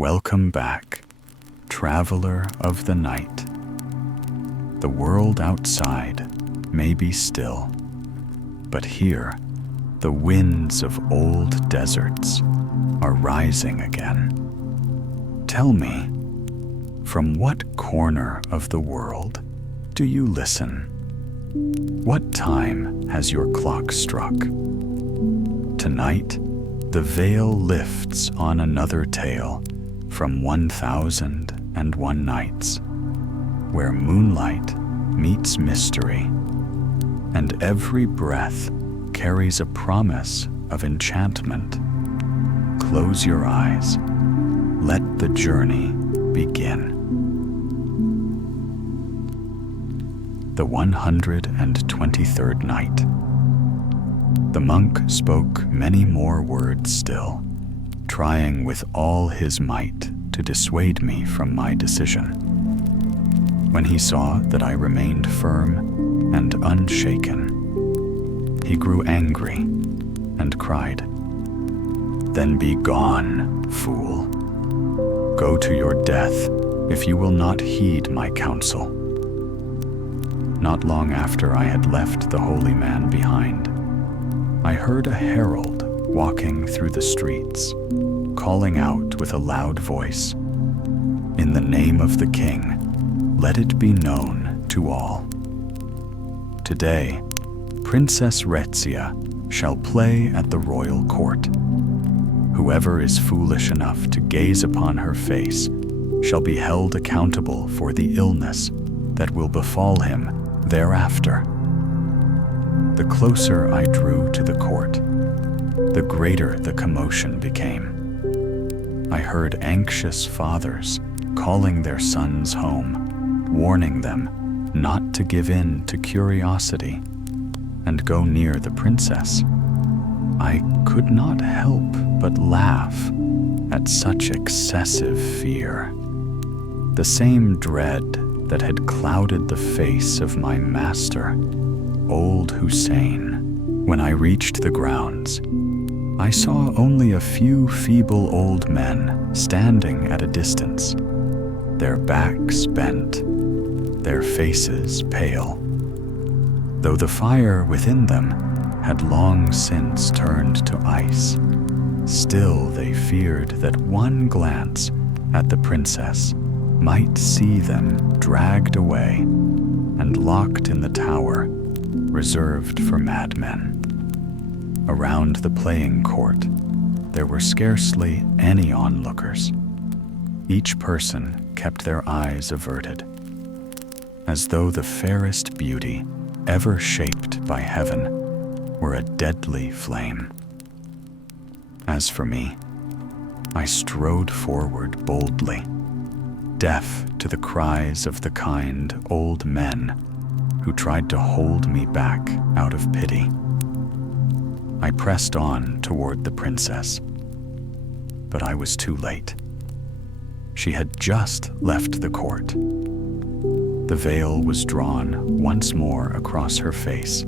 Welcome back, traveler of the night. The world outside may be still, but here, the winds of old deserts are rising again. Tell me, from what corner of the world do you listen? What time has your clock struck? Tonight, the veil lifts on another tale from 1001 Nights, where moonlight meets mystery, and every breath carries a promise of enchantment. Close your eyes. Let the journey begin. The 123rd Night. The monk spoke many more words still, trying with all his might to dissuade me from my decision. When he saw that I remained firm and unshaken, he grew angry and cried, "Then be gone, fool. Go to your death if you will not heed my counsel." Not long after I had left the holy man behind, I heard a herald walking through the streets, calling out with a loud voice, "In the name of the king, let it be known to all. Today, Princess Rezia shall play at the royal court. Whoever is foolish enough to gaze upon her face shall be held accountable for the illness that will befall him thereafter." The closer I drew to the court, the greater the commotion became. I heard anxious fathers calling their sons home, warning them not to give in to curiosity and go near the princess. I could not help but laugh at such excessive fear. The same dread that had clouded the face of my master, old Hussein. When I reached the grounds, I saw only a few feeble old men standing at a distance, their backs bent, their faces pale. Though the fire within them had long since turned to ice, still they feared that one glance at the princess might see them dragged away and locked in the tower reserved for madmen. Around the playing court, there were scarcely any onlookers. Each person kept their eyes averted, as though the fairest beauty ever shaped by heaven were a deadly flame. As for me, I strode forward boldly, deaf to the cries of the kind old men who tried to hold me back out of pity. I pressed on toward the princess, but I was too late. She had just left the court. The veil was drawn once more across her face,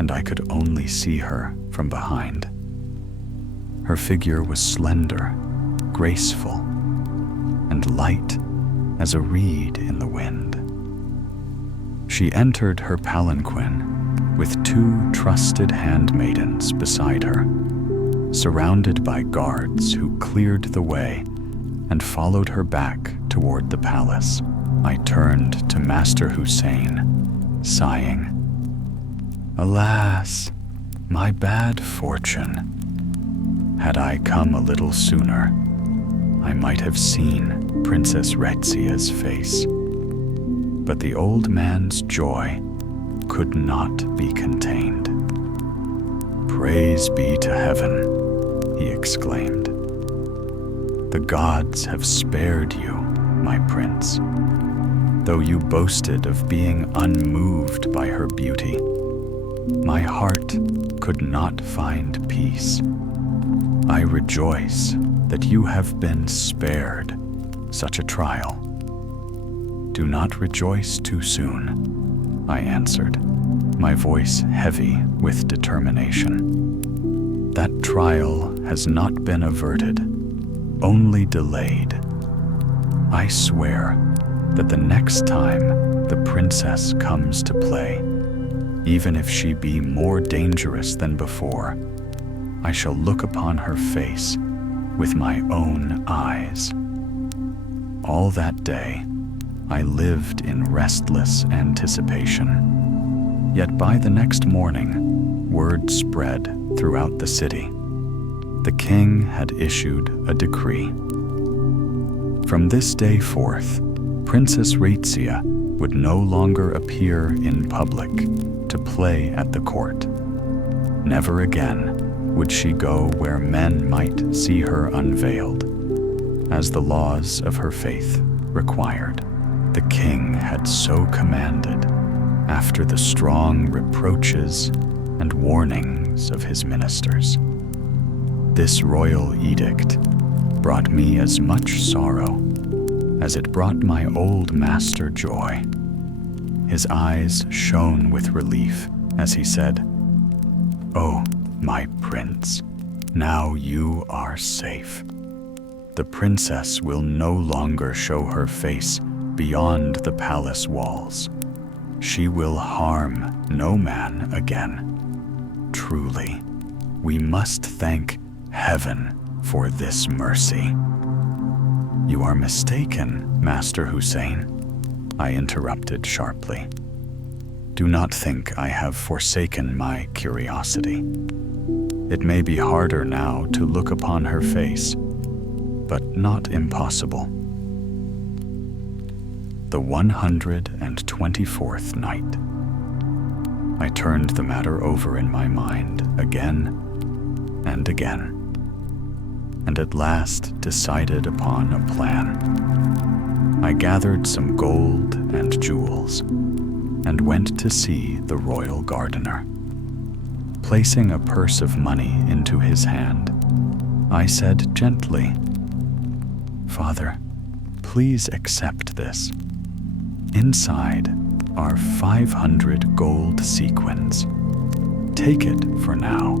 and I could only see her from behind. Her figure was slender, graceful, and light as a reed in the wind. She entered her palanquin with two trusted handmaidens beside her, surrounded by guards who cleared the way and followed her back toward the palace. I turned to Master Hussein, sighing, "Alas, my bad fortune. Had I come a little sooner, I might have seen Princess Rezia's face." But the old man's joy could not be contained. "Praise be to heaven," he exclaimed. "The gods have spared you, my prince. Though you boasted of being unmoved by her beauty, my heart could not find peace. I rejoice that you have been spared such a trial." "Do not rejoice too soon," I answered, my voice heavy with determination. "That trial has not been averted, only delayed. I swear that the next time the princess comes to play, even if she be more dangerous than before, I shall look upon her face with my own eyes. All that day, I lived in restless anticipation. Yet by the next morning, word spread throughout the city. The king had issued a decree. From this day forth, Princess Razzia would no longer appear in public to play at the court. Never again would she go where men might see her unveiled, as the laws of her faith required. The king had so commanded after the strong reproaches and warnings of his ministers. This royal edict brought me as much sorrow as it brought my old master joy. His eyes shone with relief as he said, "Oh, my prince, now you are safe. The princess will no longer show her face beyond the palace walls. She will harm no man again. Truly, we must thank heaven for this mercy." "You are mistaken, Master Hussein," I interrupted sharply. "Do not think I have forsaken my curiosity. It may be harder now to look upon her face, but not impossible." The 124th night. I turned the matter over in my mind again and again, and at last decided upon a plan. I gathered some gold and jewels and went to see the royal gardener. Placing a purse of money into his hand, I said gently, "Father, please accept this. Inside are 500 gold sequins. Take it for now,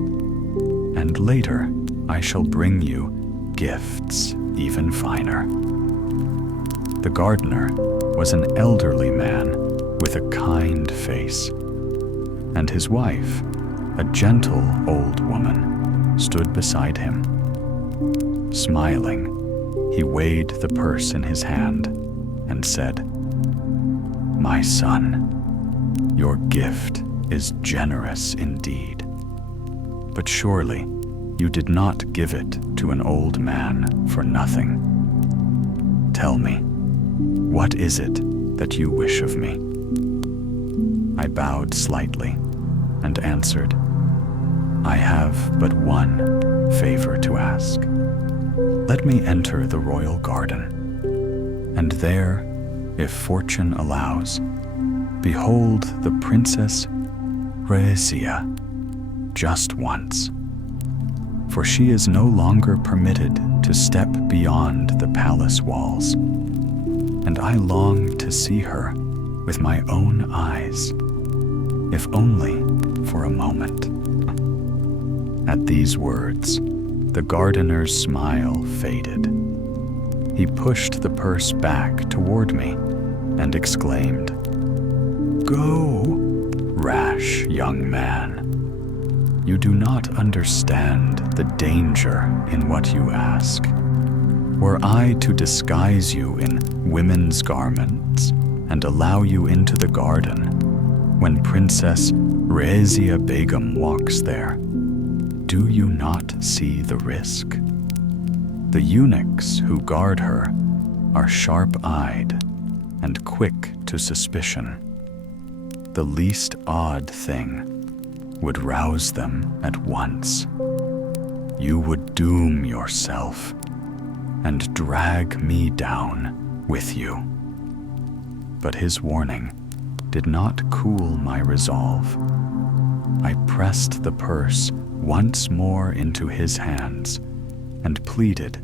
and later I shall bring you gifts even finer." The gardener was an elderly man with a kind face, and his wife, a gentle old woman, stood beside him. Smiling, he weighed the purse in his hand and said, "My son, your gift is generous indeed. But surely you did not give it to an old man for nothing. Tell me, what is it that you wish of me?" I bowed slightly and answered, "I have but one favor to ask. Let me enter the royal garden, and there, if fortune allows, behold the Princess Razzia just once. For she is no longer permitted to step beyond the palace walls, and I long to see her with my own eyes, if only for a moment." At these words, the gardener's smile faded. He pushed the purse back toward me and exclaimed, "Go, rash young man. You do not understand the danger in what you ask. Were I to disguise you in women's garments and allow you into the garden when Princess Razzia Begum walks there, do you not see the risk? The eunuchs who guard her are sharp-eyed and quick to suspicion. The least odd thing would rouse them at once. You would doom yourself and drag me down with you." But his warning did not cool my resolve. I pressed the purse once more into his hands and pleaded,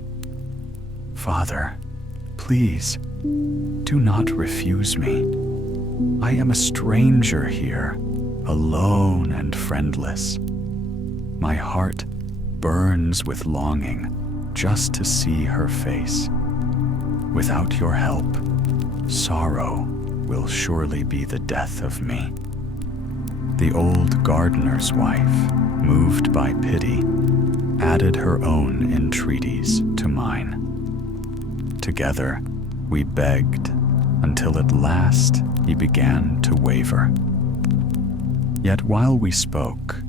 "Father, please, do not refuse me. I am a stranger here, alone and friendless. My heart burns with longing just to see her face. Without your help, sorrow will surely be the death of me." The old gardener's wife, moved by pity, added her own entreaties to mine. Together, we begged until at last he began to waver. Yet while we spoke,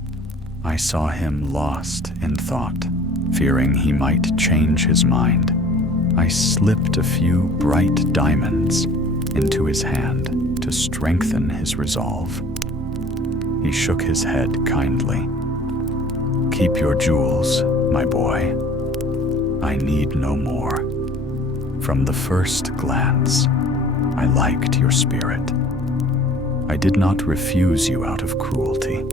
I saw him lost in thought. Fearing he might change his mind, I slipped a few bright diamonds into his hand to strengthen his resolve. He shook his head kindly. "Keep your jewels, my boy. I need no more. From the first glance, I liked your spirit. I did not refuse you out of cruelty,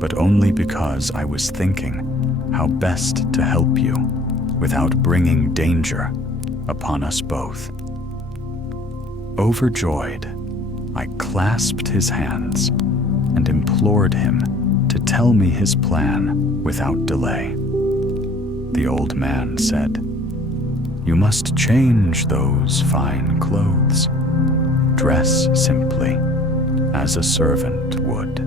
but only because I was thinking how best to help you without bringing danger upon us both." Overjoyed, I clasped his hands and implored him to tell me his plan without delay. The old man said, "You must change those fine clothes. Dress simply, as a servant would.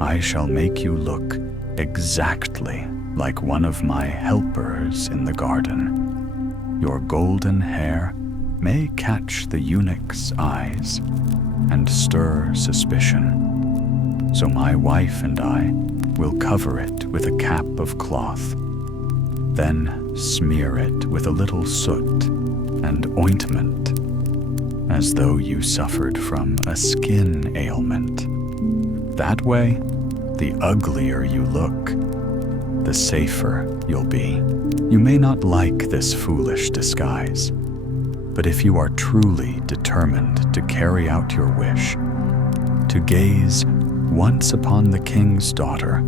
I shall make you look exactly like one of my helpers in the garden. Your golden hair may catch the eunuch's eyes and stir suspicion. So my wife and I will cover it with a cap of cloth, then smear it with a little soot and ointment, as though you suffered from a skin ailment. That way, the uglier you look, the safer you'll be. You may not like this foolish disguise, but if you are truly determined to carry out your wish, to gaze once upon the king's daughter,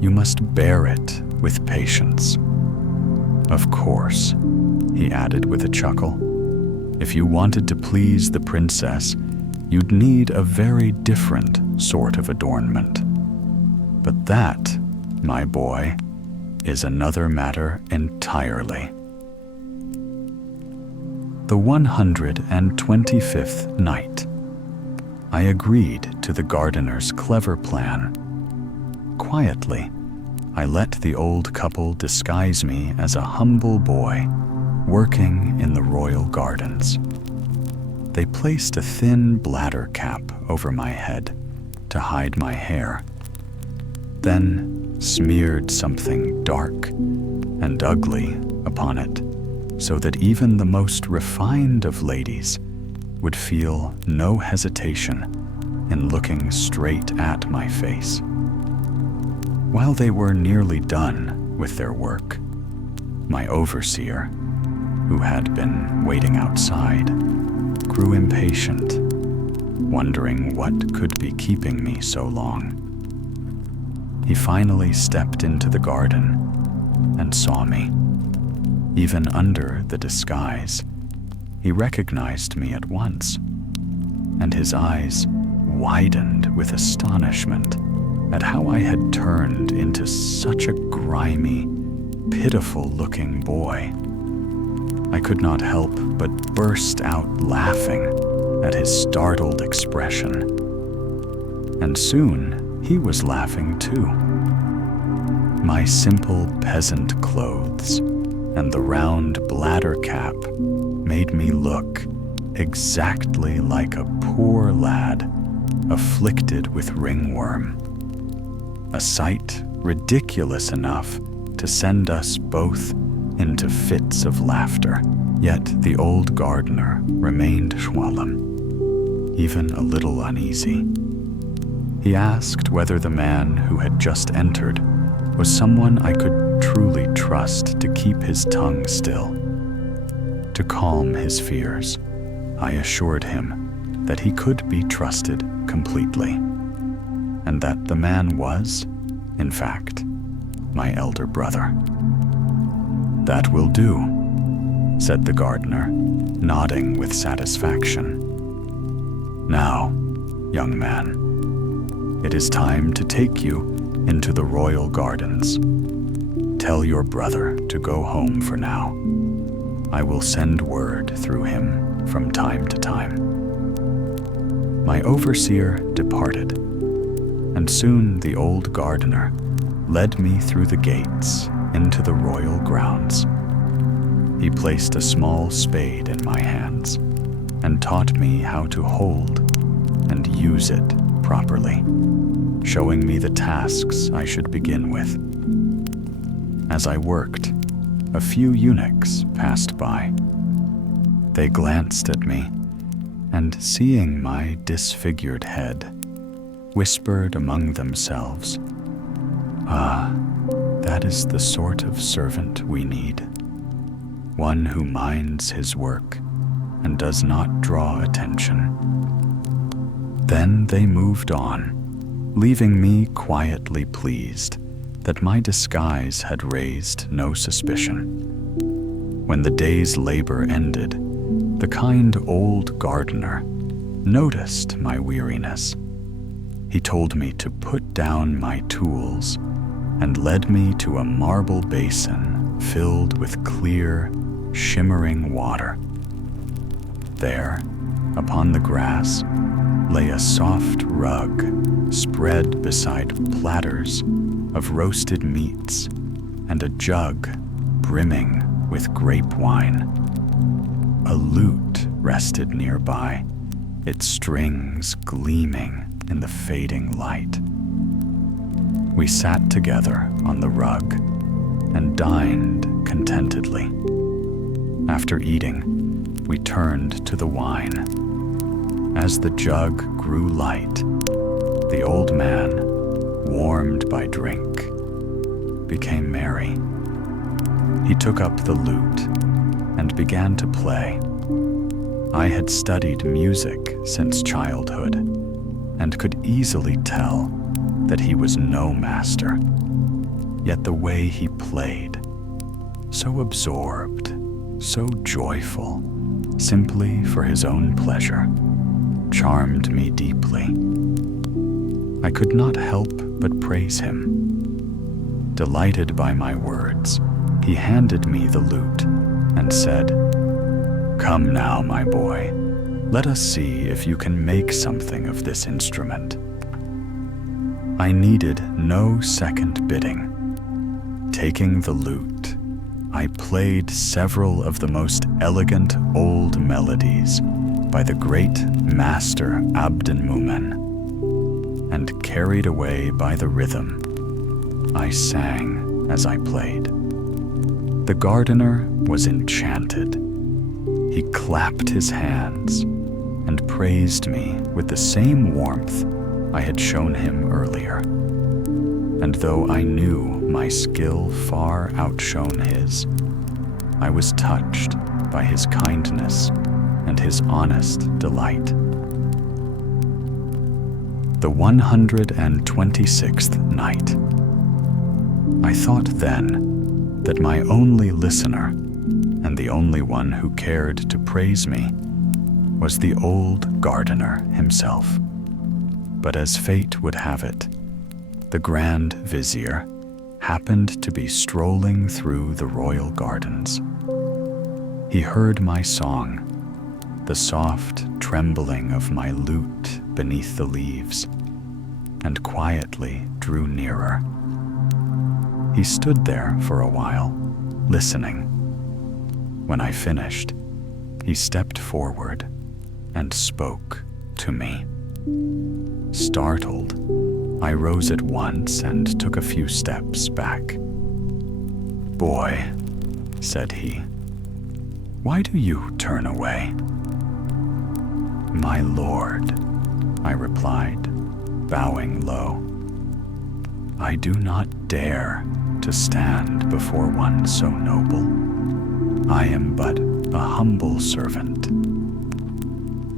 you must bear it with patience. Of course," he added with a chuckle, "if you wanted to please the princess, you'd need a very different sort of adornment. But that, my boy, is another matter entirely." The 125th night. I agreed to the gardener's clever plan. Quietly, I let the old couple disguise me as a humble boy working in the royal gardens. They placed a thin bladder cap over my head to hide my hair, then smeared something dark and ugly upon it, so that even the most refined of ladies would feel no hesitation in looking straight at my face. While they were nearly done with their work, my overseer, who had been waiting outside, grew impatient, wondering what could be keeping me so long. He finally stepped into the garden and saw me. Even under the disguise, he recognized me at once, and his eyes widened with astonishment at how I had turned into such a grimy, pitiful-looking boy. I could not help but burst out laughing at his startled expression. And soon he was laughing too. My simple peasant clothes and the round bladder cap made me look exactly like a poor lad afflicted with ringworm. A sight ridiculous enough to send us both into fits of laughter. Yet the old gardener remained solemn, even a little uneasy. He asked whether the man who had just entered was someone I could truly trust to keep his tongue still. To calm his fears, I assured him that he could be trusted completely, and that the man was, in fact, my elder brother. "That will do," said the gardener, nodding with satisfaction. "Now, young man, it is time to take you into the royal gardens. Tell your brother to go home for now. I will send word through him from time to time." My overseer departed, and soon the old gardener led me through the gates into the royal grounds. He placed a small spade in my hands and taught me how to hold and use it properly, showing me the tasks I should begin with. As I worked, a few eunuchs passed by. They glanced at me, and seeing my disfigured head, whispered among themselves, "Ah, that is the sort of servant we need. One who minds his work and does not draw attention." Then they moved on, leaving me quietly pleased that my disguise had raised no suspicion. When the day's labor ended, the kind old gardener noticed my weariness. He told me to put down my tools and led me to a marble basin filled with clear, shimmering water. There, upon the grass, lay a soft rug spread beside platters of roasted meats and a jug brimming with grape wine. A lute rested nearby, its strings gleaming in the fading light. We sat together on the rug and dined contentedly. After eating, we turned to the wine. As the jug grew light, the old man, warmed by drink, became merry. He took up the lute and began to play. I had studied music since childhood and could easily tell that he was no master. Yet the way he played, so absorbed, so joyful, simply for his own pleasure, charmed me deeply. I could not help but praise him. Delighted by my words, he handed me the lute and said, "Come now, my boy, let us see if you can make something of this instrument." I needed no second bidding. Taking the lute, I played several of the most elegant old melodies by the great master Abdin Mumen, and carried away by the rhythm, I sang as I played. The gardener was enchanted. He clapped his hands and praised me with the same warmth I had shown him earlier. And though I knew my skill far outshone his, I was touched by his kindness and his honest delight. The 126th night. I thought then that my only listener, and the only one who cared to praise me, was the old gardener himself. But as fate would have it, the Grand Vizier happened to be strolling through the royal gardens. He heard my song, the soft trembling of my lute beneath the leaves, and quietly drew nearer. He stood there for a while, listening. When I finished, he stepped forward and spoke to me. Startled, I rose at once and took a few steps back. "Boy," said he, "why do you turn away?" "My lord," I replied, bowing low, "I do not dare to stand before one so noble. I am but a humble servant."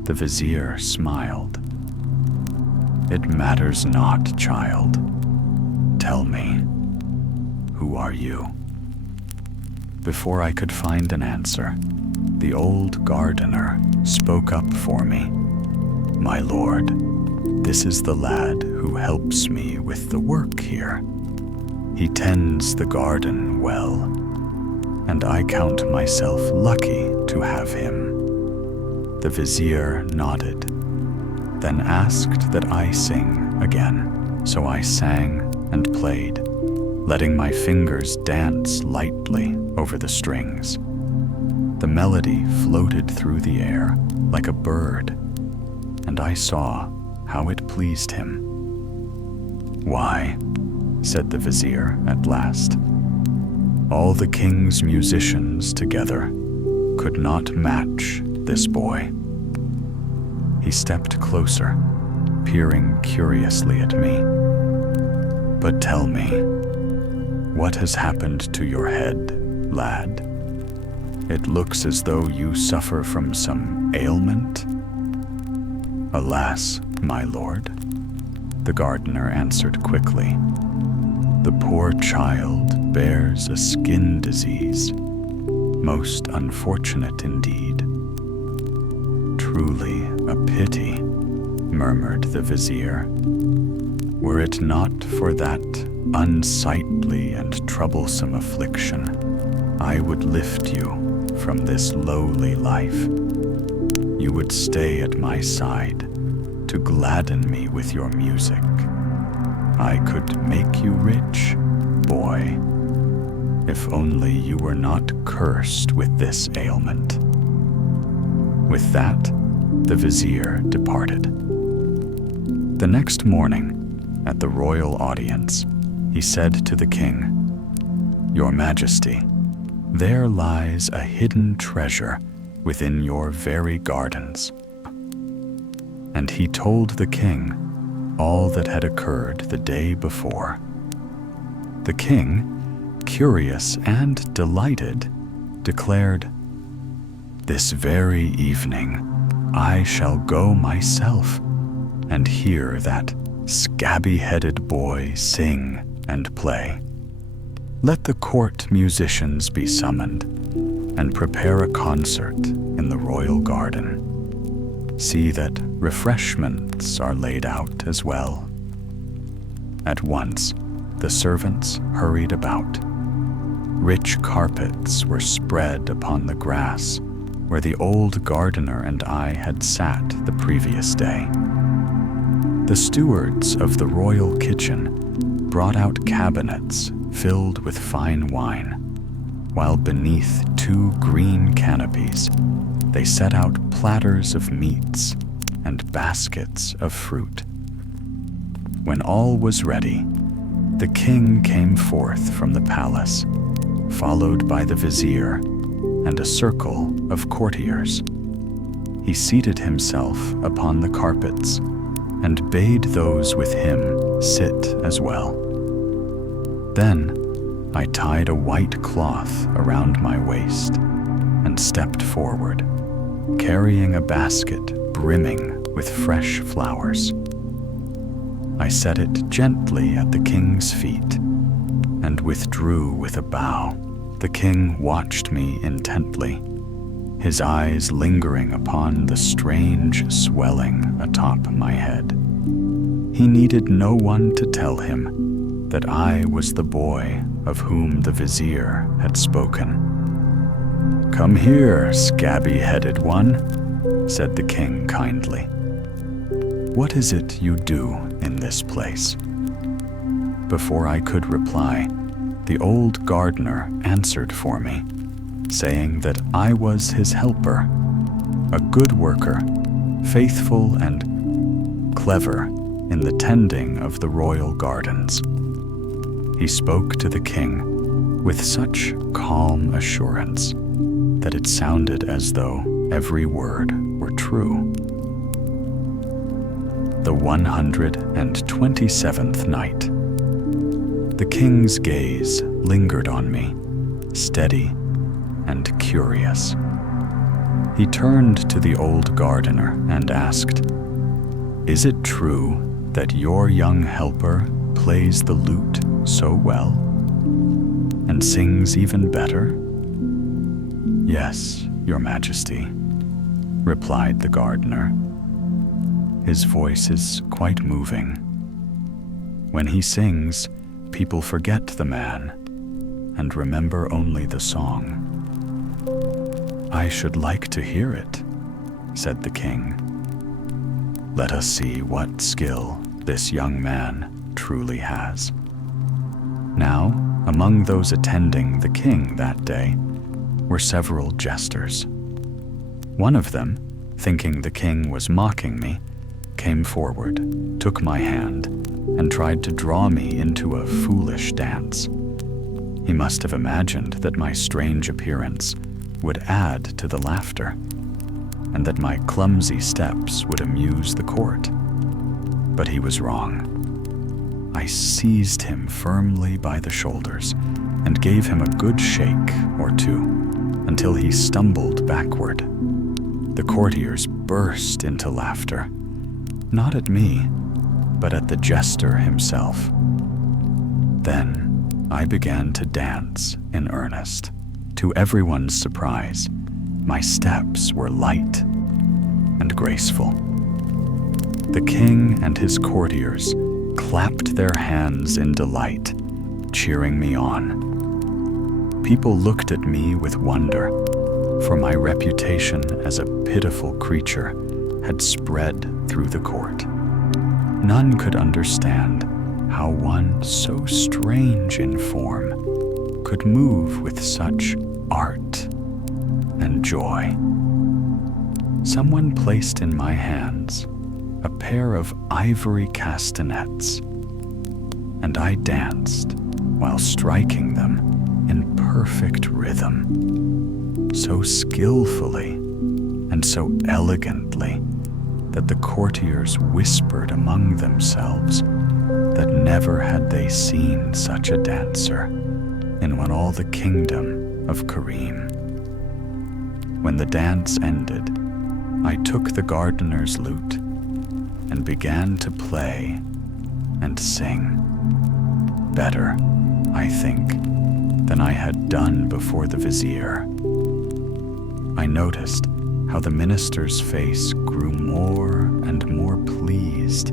The vizier smiled. "It matters not, child. Tell me, who are you?" Before I could find an answer, the old gardener spoke up for me. "My lord, this is the lad who helps me with the work here. He tends the garden well, and I count myself lucky to have him." The vizier nodded, then asked that I sing again. So I sang and played, letting my fingers dance lightly over the strings. The melody floated through the air like a bird, and I saw how it pleased him. "Why," said the vizier at last, "all the king's musicians together could not match this boy." He stepped closer, peering curiously at me. "But tell me, what has happened to your head, lad? It looks as though you suffer from some ailment." "Alas, my lord," the gardener answered quickly, "the poor child bears a skin disease, most unfortunate indeed." "Truly a pity," murmured the vizier. "Were it not for that unsightly and troublesome affliction, I would lift you from this lowly life. You would stay at my side to gladden me with your music. I could make you rich, boy, if only you were not cursed with this ailment." With that, the vizier departed. The next morning, at the royal audience, he said to the king, "Your Majesty, there lies a hidden treasure within your very gardens." And he told the king all that had occurred the day before. The king, curious and delighted, declared, "This very evening I shall go myself and hear that scabby-headed boy sing and play. Let the court musicians be summoned and prepare a concert in the royal garden. See that refreshments are laid out as well." At once, the servants hurried about. Rich carpets were spread upon the grass where the old gardener and I had sat the previous day. The stewards of the royal kitchen brought out cabinets filled with fine wine, while beneath two green canopies they set out platters of meats and baskets of fruit. When all was ready, the king came forth from the palace, followed by the vizier and a circle of courtiers. He seated himself upon the carpets and bade those with him sit as well. Then I tied a white cloth around my waist and stepped forward, carrying a basket brimming with fresh flowers. I set it gently at the king's feet and withdrew with a bow. The king watched me intently, his eyes lingering upon the strange swelling atop my head. He needed no one to tell him that I was the boy of whom the vizier had spoken. "Come here, scabby-headed one," said the king kindly. "What is it you do in this place?" Before I could reply, the old gardener answered for me, saying that I was his helper, a good worker, faithful and clever in the tending of the royal gardens. He spoke to the king with such calm assurance that it sounded as though every word were true. The 127th night. The king's gaze lingered on me, steady and curious. He turned to the old gardener and asked, "Is it true that your young helper plays the lute so well, and sings even better?" "Yes, Your Majesty," replied the gardener. "His voice is quite moving. When he sings, people forget the man and remember only the song. "I should like to hear it," said the king. "Let us see what skill this young man truly has." Now, among those attending the king that day were several jesters. One of them, thinking the king was mocking me, came forward, took my hand, and tried to draw me into a foolish dance. He must have imagined that my strange appearance would add to the laughter, and that my clumsy steps would amuse the court. But he was wrong. I seized him firmly by the shoulders and gave him a good shake or two until he stumbled backward. The courtiers burst into laughter, not at me, but at the jester himself. Then I began to dance in earnest. To everyone's surprise, my steps were light and graceful. The king and his courtiers clapped their hands in delight, cheering me on. People looked at me with wonder, for my reputation as a pitiful creature had spread through the court. None could understand how one so strange in form could move with such art and joy. Someone placed in my hands a pair of ivory castanets, and I danced while striking them in perfect rhythm, so skillfully and so elegantly that the courtiers whispered among themselves that never had they seen such a dancer in all the kingdom of Kareem. When the dance ended, I took the gardener's lute and began to play and sing. Better, I think, than I had done before the vizier. I noticed how the minister's face grew more and more pleased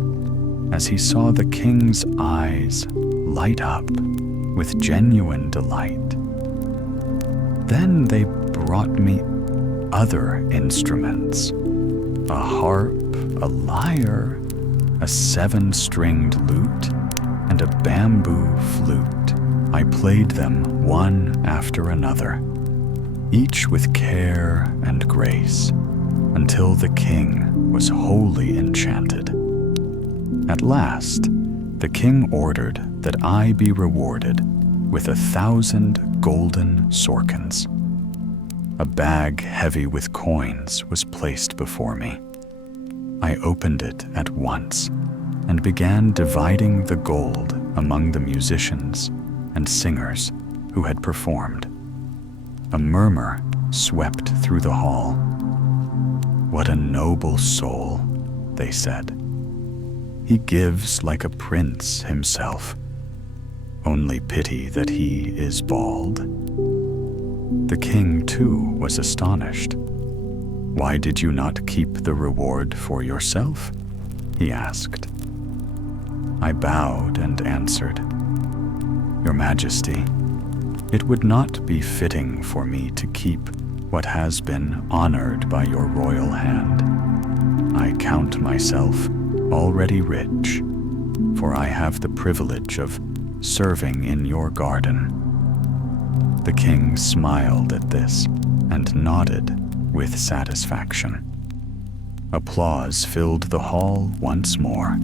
as he saw the king's eyes light up with genuine delight. Then they brought me other instruments, a harp, a lyre, a 7-stringed lute, and a bamboo flute. I played them one after another, each with care and grace, until the king was wholly enchanted. At last, the king ordered that I be rewarded with 1,000 golden sorkins. A bag heavy with coins was placed before me. I opened it at once and began dividing the gold among the musicians and singers who had performed. A murmur swept through the hall. "What a noble soul," they said. "He gives like a prince himself. Only pity that he is bald." The king, too, was astonished. "Why did you not keep the reward for yourself?" he asked. I bowed and answered, "Your Majesty, it would not be fitting for me to keep what has been honored by your royal hand. I count myself already rich, for I have the privilege of serving in your garden." The king smiled at this and nodded with satisfaction. Applause filled the hall once more.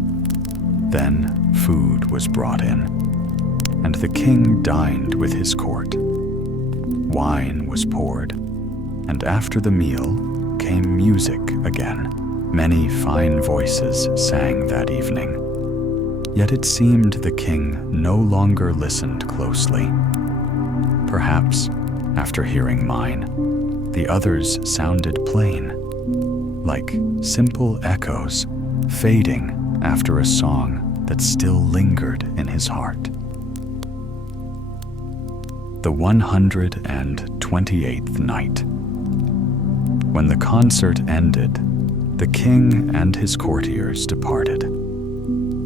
Then food was brought in, and the king dined with his court. Wine was poured, and after the meal came music again. Many fine voices sang that evening. Yet it seemed the king no longer listened closely. Perhaps, after hearing mine, the others sounded plain, like simple echoes fading after a song that still lingered in his heart. The 128th night. When the concert ended, the king and his courtiers departed.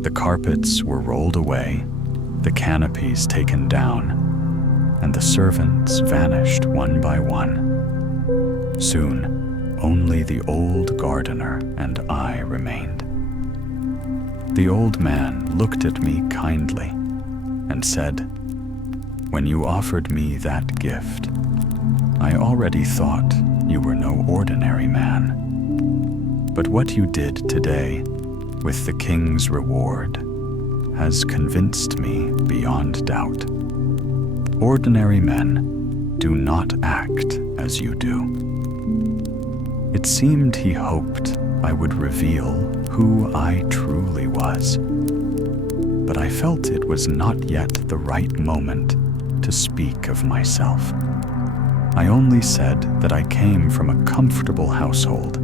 The carpets were rolled away, the canopies taken down, and the servants vanished one by one. Soon, only the old gardener and I remained. The old man looked at me kindly and said, "When you offered me that gift, I already thought you were no ordinary man. But what you did today with the king's reward has convinced me beyond doubt. Ordinary men do not act as you do." It seemed he hoped I would reveal who I truly was, but I felt it was not yet the right moment to speak of myself. I only said that I came from a comfortable household,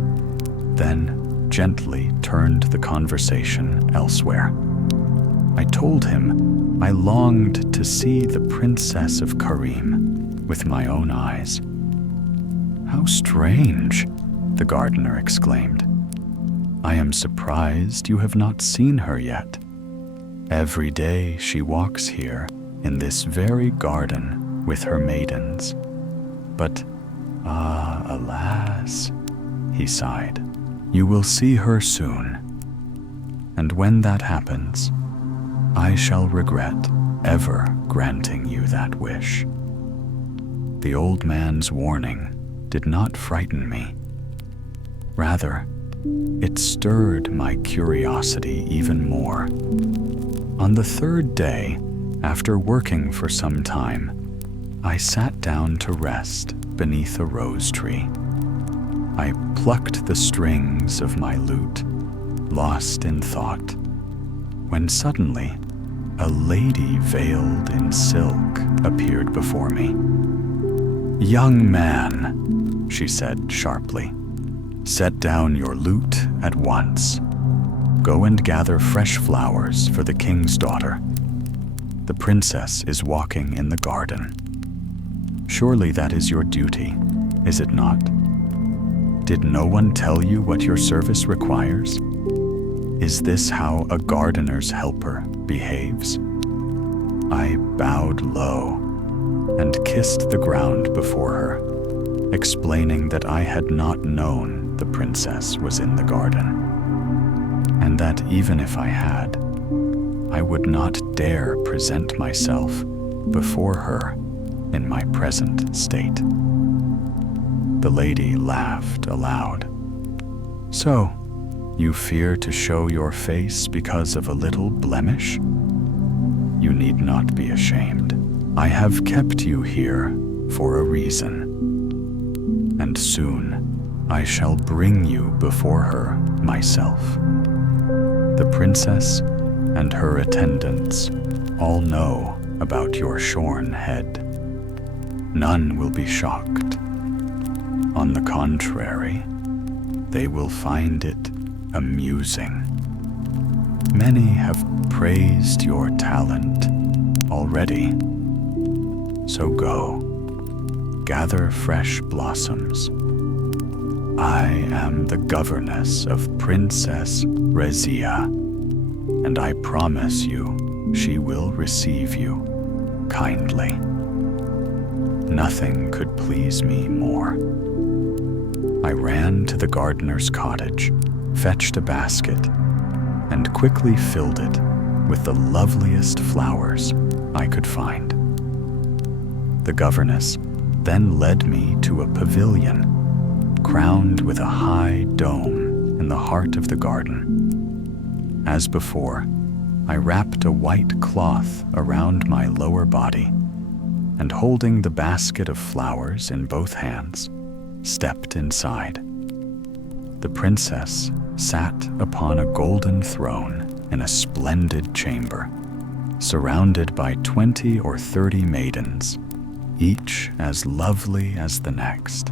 then gently turned the conversation elsewhere. I told him I longed to see the Princess of Karim with my own eyes. "How strange," the gardener exclaimed. "I am surprised you have not seen her yet. Every day she walks here in this very garden with her maidens. But, alas," he sighed, "you will see her soon. And when that happens, I shall regret ever granting you that wish." The old man's warning did not frighten me. Rather, it stirred my curiosity even more. On the third day, after working for some time, I sat down to rest beneath a rose tree. I plucked the strings of my lute, lost in thought, when suddenly a lady veiled in silk appeared before me. "Young man," she said sharply, "set down your lute at once. Go and gather fresh flowers for the king's daughter. The princess is walking in the garden. Surely that is your duty, is it not? Did no one tell you what your service requires? Is this how a gardener's helper behaves?" I bowed low and kissed the ground before her, explaining that I had not known the princess was in the garden, and that even if I had, I would not dare present myself before her in my present state. The lady laughed aloud. "So, you fear to show your face because of a little blemish? You need not be ashamed. I have kept you here for a reason, and soon I shall bring you before her myself. The princess and her attendants all know about your shorn head. None will be shocked. On the contrary, they will find it amusing. Many have praised your talent already. So go, gather fresh blossoms. I am the governess of Princess Razia, and I promise you she will receive you kindly. Nothing could please me more." I ran to the gardener's cottage, fetched a basket, and quickly filled it with the loveliest flowers I could find. The governess then led me to a pavilion crowned with a high dome in the heart of the garden. As before, I wrapped a white cloth around my lower body and, holding the basket of flowers in both hands, stepped inside. The princess sat upon a golden throne in a splendid chamber, surrounded by 20 or 30 maidens, each as lovely as the next.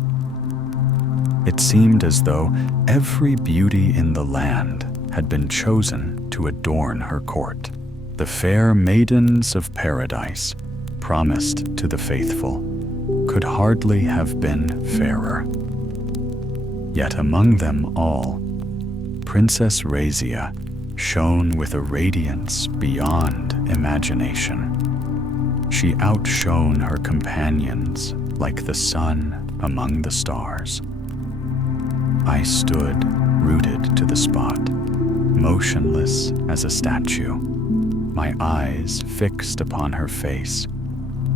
It seemed as though every beauty in the land had been chosen to adorn her court. The fair maidens of paradise, promised to the faithful, could hardly have been fairer. Yet among them all, Princess Razia shone with a radiance beyond imagination. She outshone her companions like the sun among the stars. I stood rooted to the spot, motionless as a statue, my eyes fixed upon her face,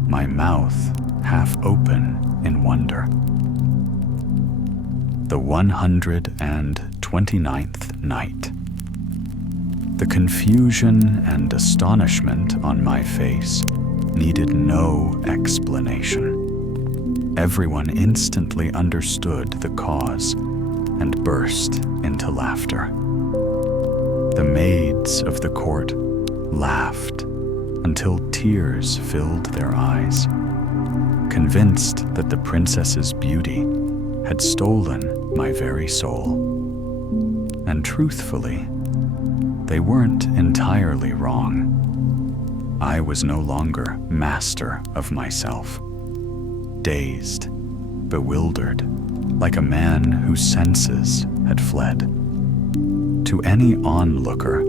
my mouth half open in wonder. The 129th night. The confusion and astonishment on my face needed no explanation. Everyone instantly understood the cause and burst into laughter. The maids of the court laughed until tears filled their eyes, convinced that the princess's beauty had stolen my very soul. And truthfully, they weren't entirely wrong. I was no longer master of myself, dazed, bewildered, like a man whose senses had fled. To any onlooker,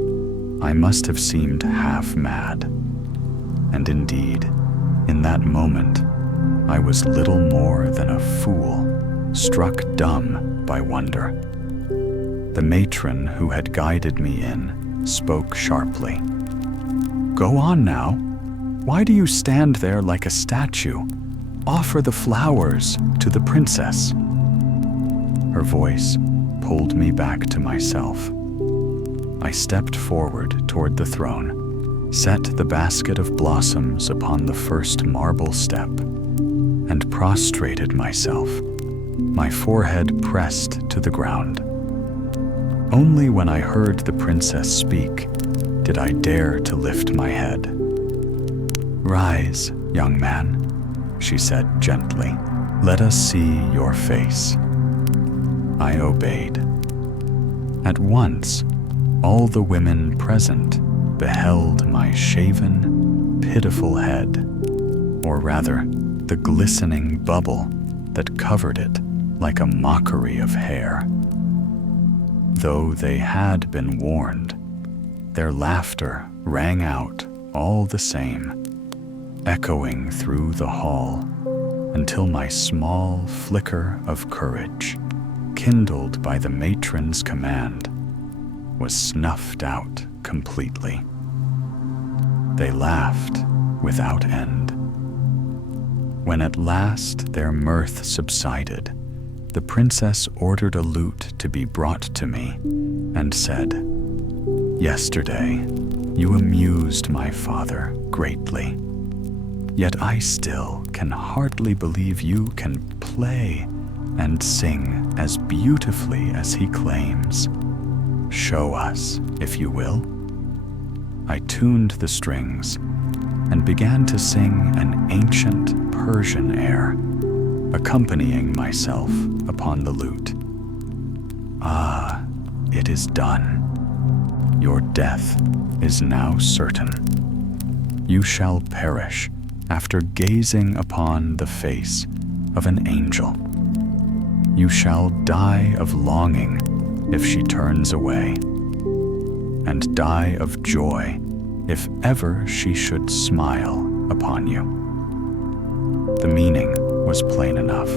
I must have seemed half mad. And indeed, in that moment, I was little more than a fool, struck dumb by wonder. The matron who had guided me in spoke sharply. "Go on now. Why do you stand there like a statue? Offer the flowers to the princess." Her voice pulled me back to myself. I stepped forward toward the throne, set the basket of blossoms upon the first marble step, and prostrated myself, my forehead pressed to the ground. Only when I heard the princess speak did I dare to lift my head. "Rise, young man," she said gently. "Let us see your face." I obeyed. At once, all the women present beheld my shaven, pitiful head, or rather, the glistening bubble that covered it like a mockery of hair. Though they had been warned, their laughter rang out all the same, echoing through the hall until my small flicker of courage, kindled by the matron's command, was snuffed out completely. They laughed without end. When at last their mirth subsided, the princess ordered a lute to be brought to me and said, "Yesterday, you amused my father greatly. Yet I still can hardly believe you can play and sing as beautifully as he claims. Show us, if you will." I tuned the strings and began to sing an ancient Persian air, accompanying myself upon the lute. "Ah, it is done. Your death is now certain. You shall perish after gazing upon the face of an angel. You shall die of longing if she turns away, and die of joy if ever she should smile upon you." The meaning was plain enough.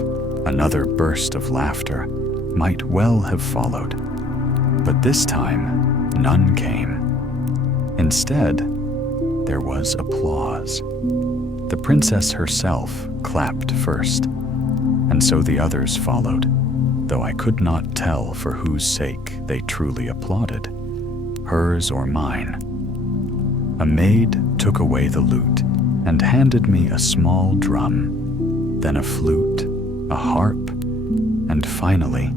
Another burst of laughter might well have followed, but this time none came. Instead, there was applause. The princess herself clapped first, and so the others followed, though I could not tell for whose sake they truly applauded, hers or mine. A maid took away the lute and handed me a small drum, then a flute, a harp, and finally,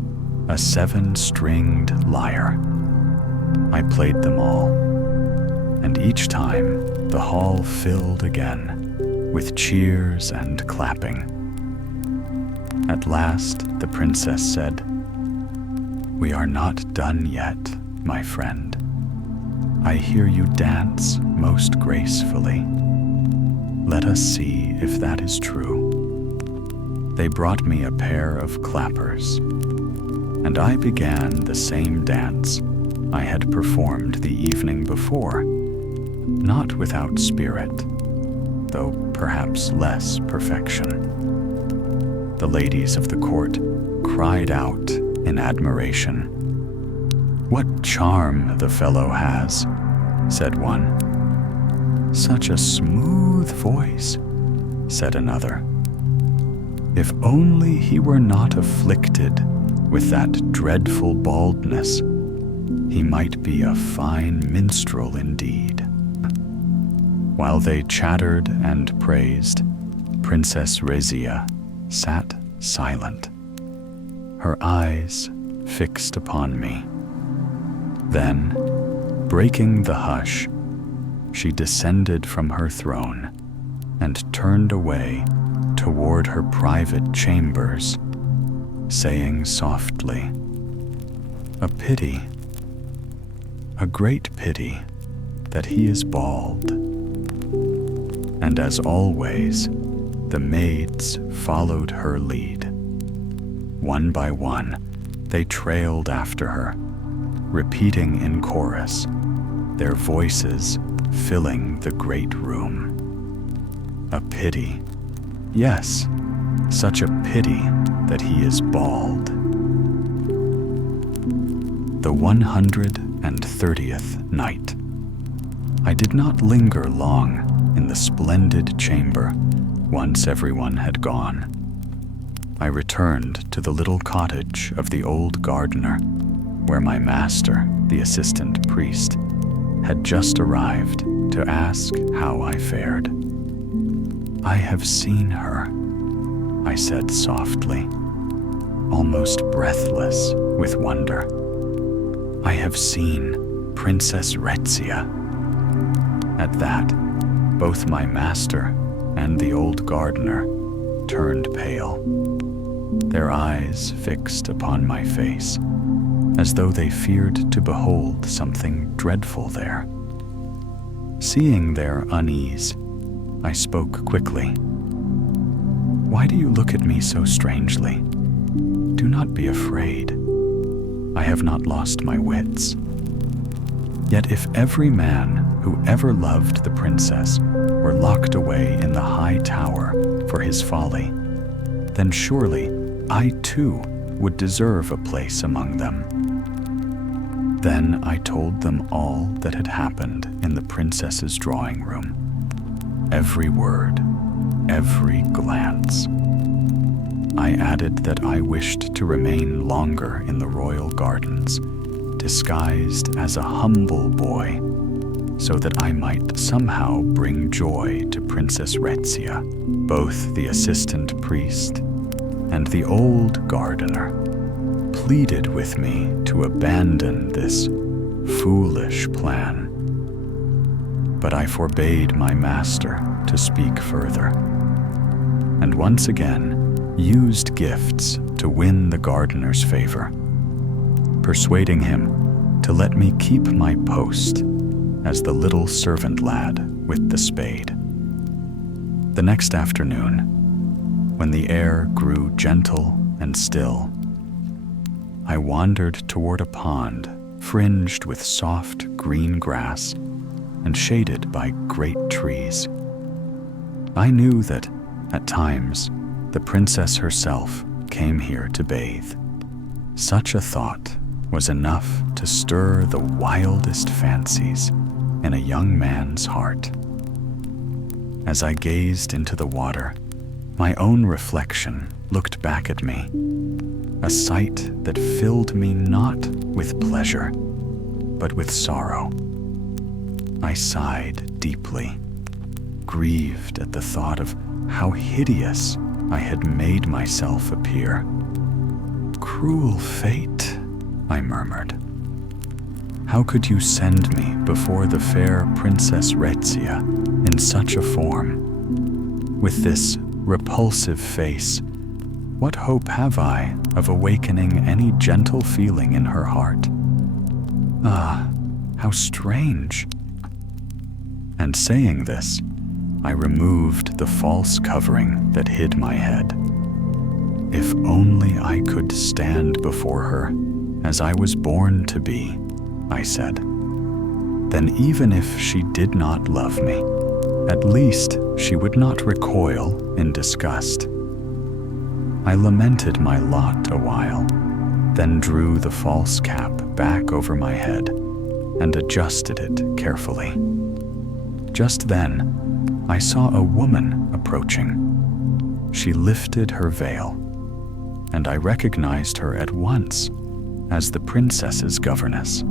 a 7-stringed lyre. I played them all, and each time the hall filled again with cheers and clapping. At last, the princess said, "We are not done yet, my friend. I hear you dance most gracefully. Let us see if that is true." They brought me a pair of clappers, and I began the same dance I had performed the evening before, not without spirit, though perhaps less perfection. The ladies of the court cried out in admiration. "What charm the fellow has," said one. "Such a smooth voice," said another. "If only he were not afflicted with that dreadful baldness, he might be a fine minstrel indeed." While they chattered and praised, Princess Rezia sat silent, her eyes fixed upon me. Then, breaking the hush, she descended from her throne and turned away toward her private chambers, saying softly, "A pity, a great pity that he is bald." And as always, the maids followed her lead. One by one, they trailed after her, repeating in chorus, their voices filling the great room. A pity, yes, such a pity that he is bald. The 130th night. I did not linger long in the splendid chamber once everyone had gone. I returned to the little cottage of the old gardener, where my master, the assistant priest, had just arrived to ask how I fared. "I have seen her," I said softly, almost breathless with wonder. "I have seen Princess Rezia." At that, both my master and the old gardener turned pale, their eyes fixed upon my face, as though they feared to behold something dreadful there. Seeing their unease, I spoke quickly. "Why do you look at me so strangely? Do not be afraid. I have not lost my wits. Yet if every man who ever loved the princess were locked away in the high tower for his folly, then surely I too would deserve a place among them." Then I told them all that had happened in the princess's drawing room. Every word, every glance. I added that I wished to remain longer in the royal gardens, disguised as a humble boy, so that I might somehow bring joy to Princess Rezia. Both the assistant priest and the old gardener pleaded with me to abandon this foolish plan. But I forbade my master to speak further, and once again used gifts to win the gardener's favor, persuading him to let me keep my post as the little servant lad with the spade. The next afternoon, when the air grew gentle and still, I wandered toward a pond fringed with soft green grass and shaded by great trees. I knew that, at times, the princess herself came here to bathe. Such a thought was enough to stir the wildest fancies in a young man's heart. As I gazed into the water, my own reflection looked back at me, a sight that filled me not with pleasure, but with sorrow. I sighed deeply, grieved at the thought of how hideous I had made myself appear. "Cruel fate," I murmured. "How could you send me before the fair Princess Rezia in such a form? With this repulsive face, what hope have I of awakening any gentle feeling in her heart? Ah, how strange!" And saying this, I removed the false covering that hid my head. If only I could stand before her as I was born to be, I said. Then even if she did not love me, at least she would not recoil in disgust. I lamented my lot a while, then drew the false cap back over my head and adjusted it carefully. Just then, I saw a woman approaching. She lifted her veil, and I recognized her at once as the princess's governess.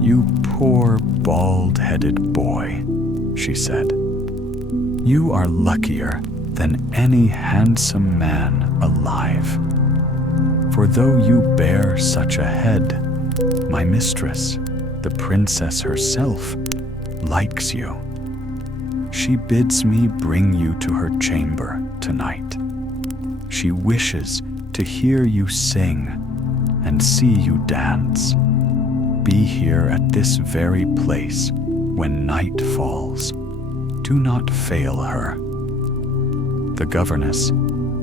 "You poor bald-headed boy," she said. "You are luckier than any handsome man alive. For though you bear such a head, my mistress, the princess herself, likes you. She bids me bring you to her chamber tonight. She wishes to hear you sing and see you dance. Be here at this very place when night falls. Do not fail her." The governess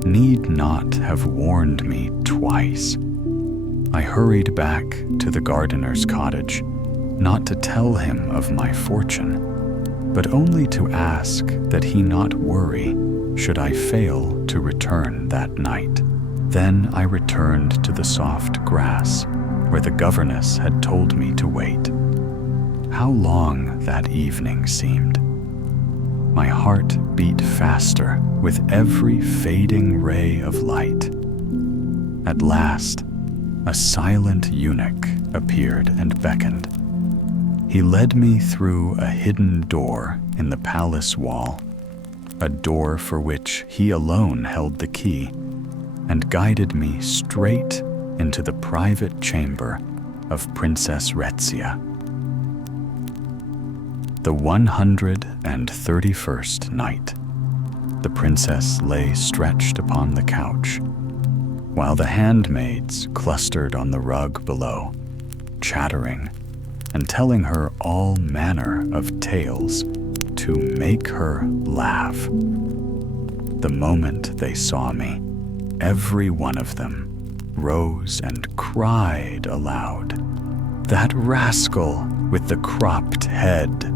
need not have warned me twice. I hurried back to the gardener's cottage, not to tell him of my fortune, but only to ask that he not worry should I fail to return that night. Then I returned to the soft grass where the governess had told me to wait. How long that evening seemed. My heart beat faster with every fading ray of light. At last, a silent eunuch appeared and beckoned. He led me through a hidden door in the palace wall, a door for which he alone held the key, and guided me straight into the private chamber of Princess Rezia. The 131st night. The princess lay stretched upon the couch, while the handmaids clustered on the rug below, chattering and telling her all manner of tales to make her laugh. The moment they saw me, every one of them rose and cried aloud, "That rascal with the cropped head!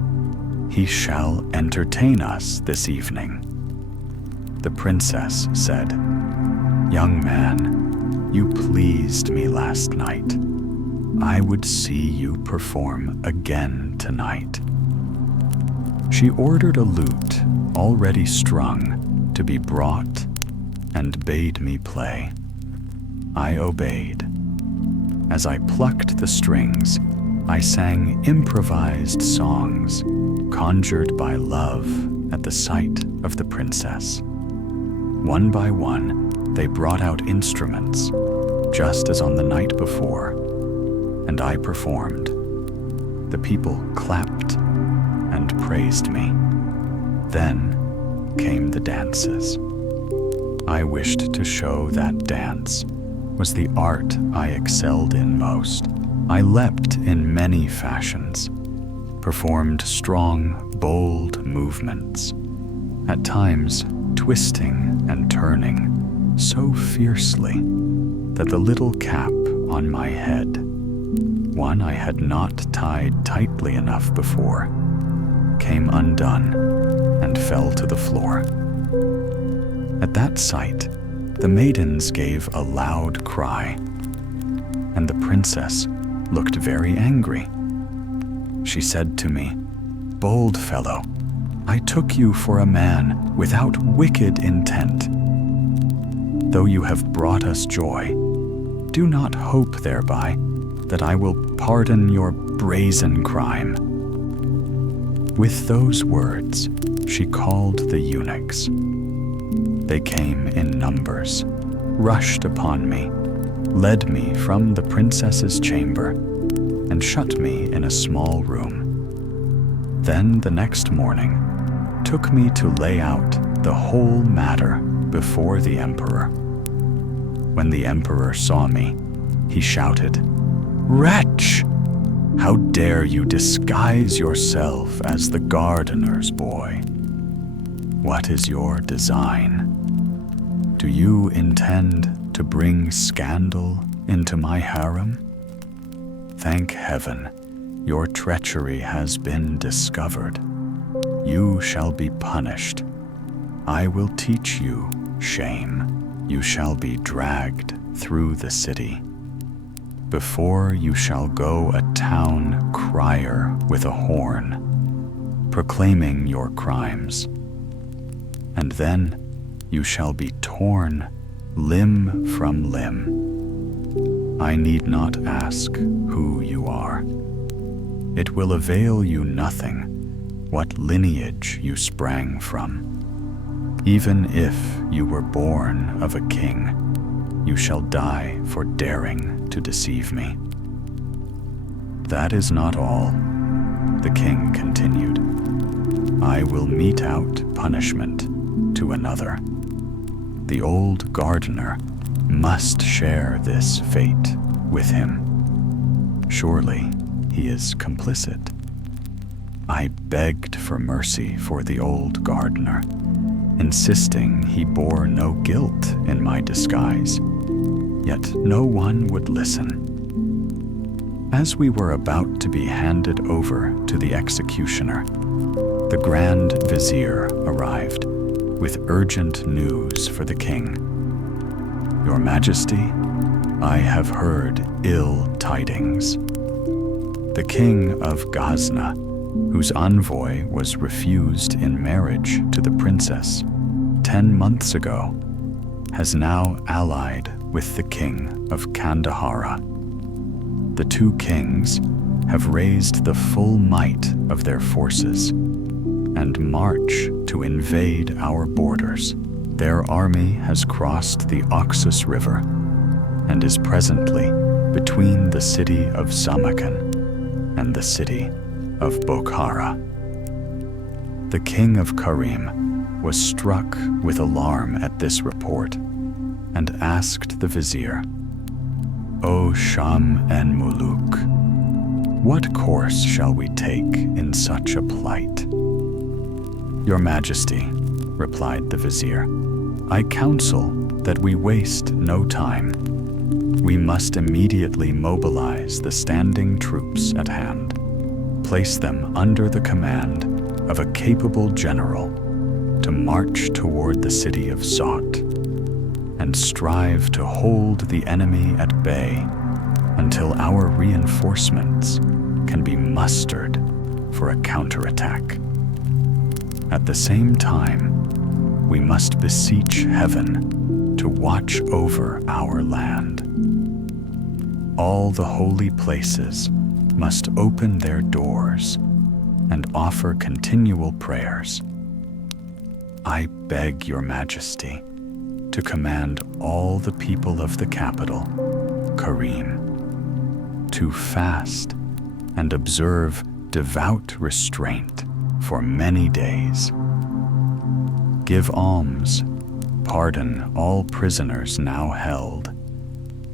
He shall entertain us this evening." The princess said, "Young man, you pleased me last night. I would see you perform again tonight." She ordered a lute already strung to be brought and bade me play. I obeyed. As I plucked the strings, I sang improvised songs conjured by love at the sight of the princess. One by one, they brought out instruments, just as on the night before, and I performed. The people clapped and praised me. Then came the dances. I wished to show that dance was the art I excelled in most. I leapt in many fashions, performed strong, bold movements, at times twisting and turning so fiercely that the little cap on my head, one I had not tied tightly enough before, came undone and fell to the floor. At that sight, the maidens gave a loud cry, and the princess looked very angry. She said to me, "Bold fellow, I took you for a man without wicked intent. Though you have brought us joy, do not hope thereby that I will pardon your brazen crime." With those words, she called the eunuchs. They came in numbers, rushed upon me, led me from the princess's chamber, and shut me in a small room. Then the next morning, took me to lay out the whole matter before the emperor. When the emperor saw me, he shouted, "Wretch! How dare you disguise yourself as the gardener's boy? What is your design? Do you intend to bring scandal into my harem?" Thank heaven, your treachery has been discovered. You shall be punished. I will teach you shame. You shall be dragged through the city. Before you shall go a town crier with a horn, proclaiming your crimes. And then you shall be torn limb from limb. I need not ask who you are. It will avail you nothing what lineage you sprang from. Even if you were born of a king, you shall die for daring to deceive me. That is not all, the king continued. I will mete out punishment to another. The old gardener must share this fate with him. Surely he is complicit. I begged for mercy for the old gardener, insisting he bore no guilt in my disguise, yet no one would listen. As we were about to be handed over to the executioner, the Grand Vizier arrived with urgent news for the king. Your Majesty, I have heard ill tidings. The king of Ghazna, whose envoy was refused in marriage to the princess 10 months ago, has now allied with the king of Kandahara. The two kings have raised the full might of their forces and march to invade our borders. Their army has crossed the Oxus River and is presently between the city of Samarkand and the city of Bokhara. The king of Karim was struck with alarm at this report and asked the vizier, O Sham and Muluk, what course shall we take in such a plight? Your Majesty, replied the vizier, I counsel that we waste no time. We must immediately mobilize the standing troops at hand, place them under the command of a capable general to march toward the city of Sot, and strive to hold the enemy at bay until our reinforcements can be mustered for a counterattack. At the same time, we must beseech heaven to watch over our land. All the holy places must open their doors and offer continual prayers. I beg your Majesty to command all the people of the capital, Karim, to fast and observe devout restraint for many days. Give alms, pardon all prisoners now held,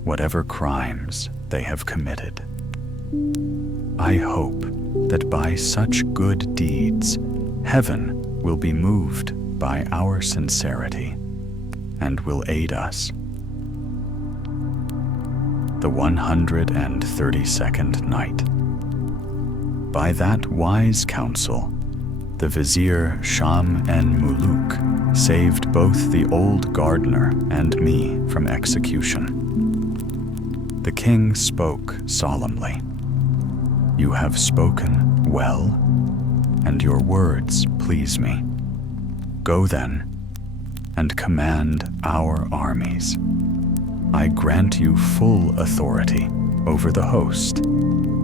whatever crimes they have committed. I hope that by such good deeds, heaven will be moved by our sincerity and will aid us. The 132nd Night. By that wise counsel, the vizier Sham and Muluk saved both the old gardener and me from execution. The king spoke solemnly. You have spoken well, and your words please me. Go then, and command our armies. I grant you full authority over the host.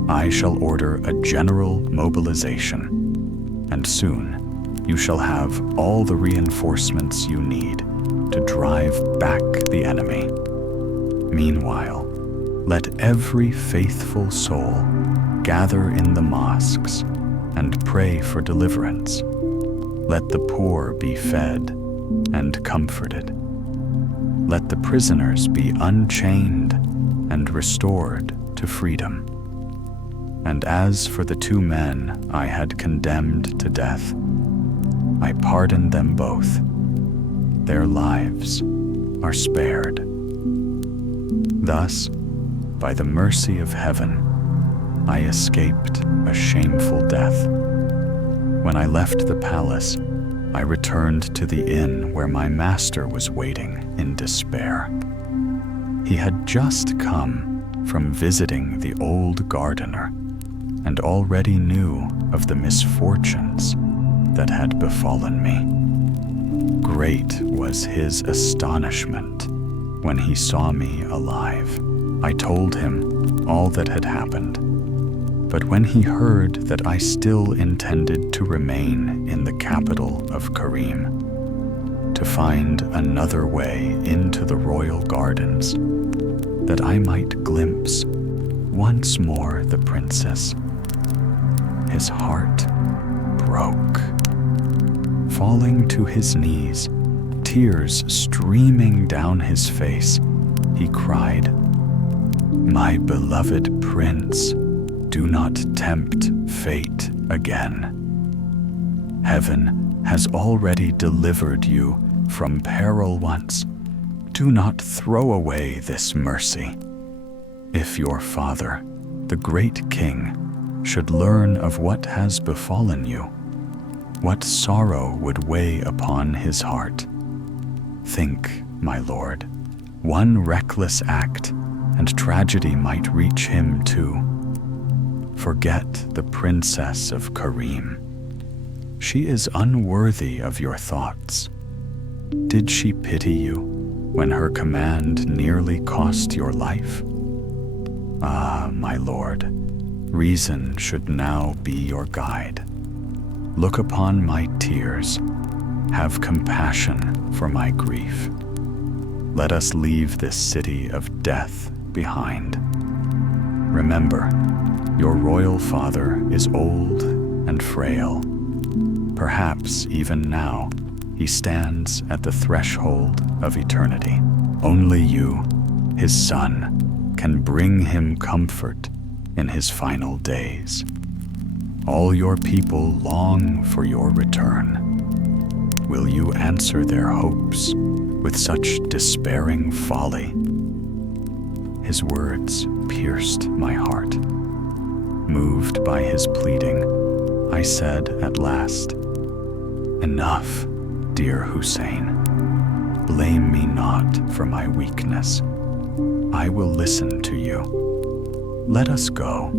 I shall order a general mobilization, and soon you shall have all the reinforcements you need to drive back the enemy. Meanwhile, let every faithful soul gather in the mosques and pray for deliverance. Let the poor be fed and comforted. Let the prisoners be unchained and restored to freedom. And as for the two men I had condemned to death, I pardon them both. Their lives are spared. Thus, by the mercy of heaven, I escaped a shameful death. When I left the palace, I returned to the inn where my master was waiting in despair. He had just come from visiting the old gardener and already knew of the misfortunes that had befallen me. Great was his astonishment when he saw me alive. I told him all that had happened, but when he heard that I still intended to remain in the capital of Karim, to find another way into the royal gardens, that I might glimpse once more the princess, his heart broke. Falling to his knees, tears streaming down his face, he cried, "My beloved prince, do not tempt fate again. Heaven has already delivered you from peril once. Do not throw away this mercy. If your father, the great king, should learn of what has befallen you, what sorrow would weigh upon his heart. Think, my lord, one reckless act and tragedy might reach him too. Forget the princess of Karim. She is unworthy of your thoughts. Did she pity you when her command nearly cost your life? Ah, my lord, reason should now be your guide. Look upon my tears. Have compassion for my grief. Let us leave this city of death behind. Remember, your royal father is old and frail. Perhaps even now he stands at the threshold of eternity. Only you, his son, can bring him comfort in his final days. All your people long for your return. Will you answer their hopes with such despairing folly?" His words pierced my heart. Moved by his pleading, I said at last, "Enough, dear Hussein. Blame me not for my weakness. I will listen to you. Let us go.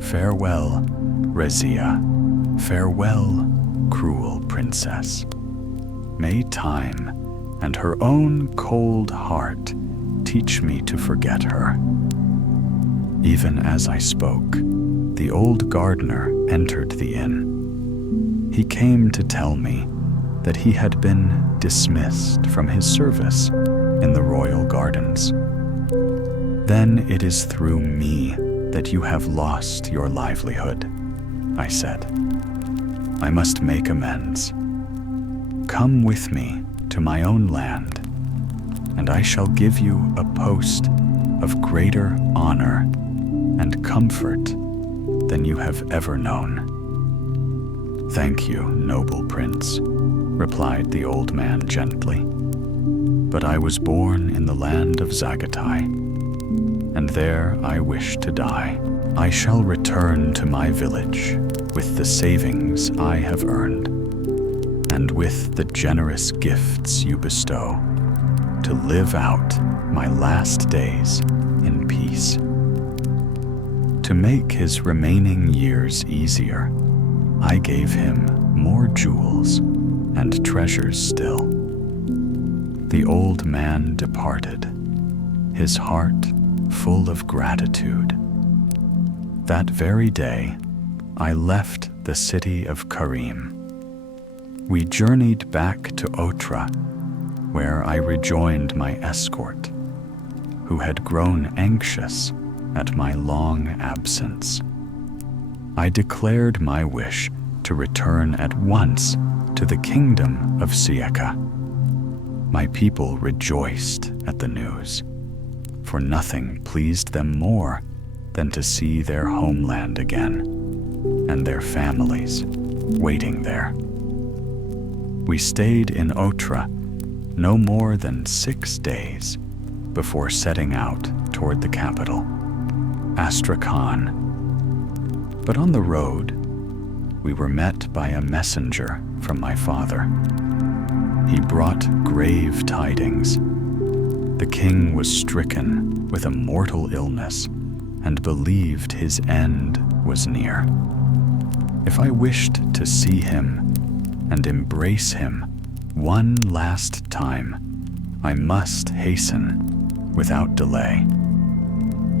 Farewell, Razia. Farewell, cruel princess. May time and her own cold heart teach me to forget her." Even as I spoke, the old gardener entered the inn. He came to tell me that he had been dismissed from his service in the royal gardens. "Then it is through me that you have lost your livelihood," I said. "I must make amends. Come with me to my own land, and I shall give you a post of greater honor and comfort than you have ever known." "Thank you, noble prince," replied the old man gently. "But I was born in the land of Zagatai, and there I wish to die. I shall return to my village with the savings I have earned, and with the generous gifts you bestow, to live out my last days in peace." To make his remaining years easier, I gave him more jewels and treasures still. The old man departed, his heart full of gratitude. That very day, I left the city of Karim. We journeyed back to Otra, where I rejoined my escort, who had grown anxious at my long absence. I declared my wish to return at once to the kingdom of Sieka. My people rejoiced at the news, for nothing pleased them more than to see their homeland again and their families waiting there. We stayed in Otra no more than 6 days before setting out toward the capital. Astrakhan But on the road, we were met by a messenger from my father. He brought grave tidings. The king was stricken with a mortal illness and believed his end was near. If I wished to see him and embrace him one last time, I must hasten without delay.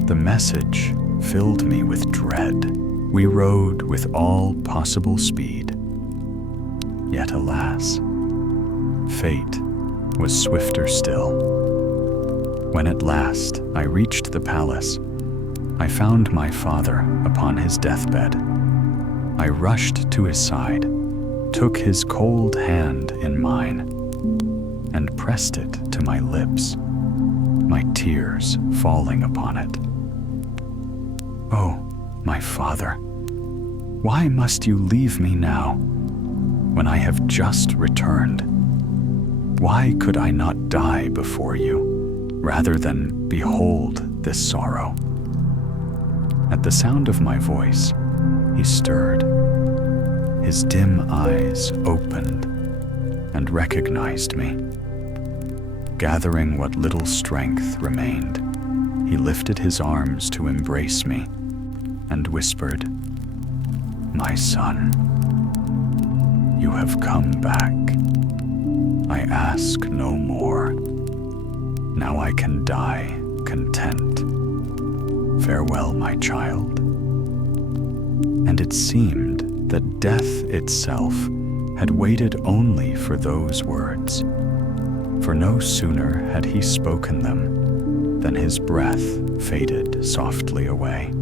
The message filled me with dread. We rode with all possible speed. Yet alas, fate was swifter still. When at last I reached the palace, I found my father upon his deathbed. I rushed to his side, took his cold hand in mine, and pressed it to my lips, my tears falling upon it. Oh, my father, why must you leave me now, when I have just returned? Why could I not die before you, rather than behold this sorrow? At the sound of my voice, he stirred. His dim eyes opened and recognized me. Gathering what little strength remained, he lifted his arms to embrace me and whispered, "My son, you have come back. I ask no more. Now I can die content. Farewell, my child." And it seemed that death itself had waited only for those words, for no sooner had he spoken them than his breath faded softly away.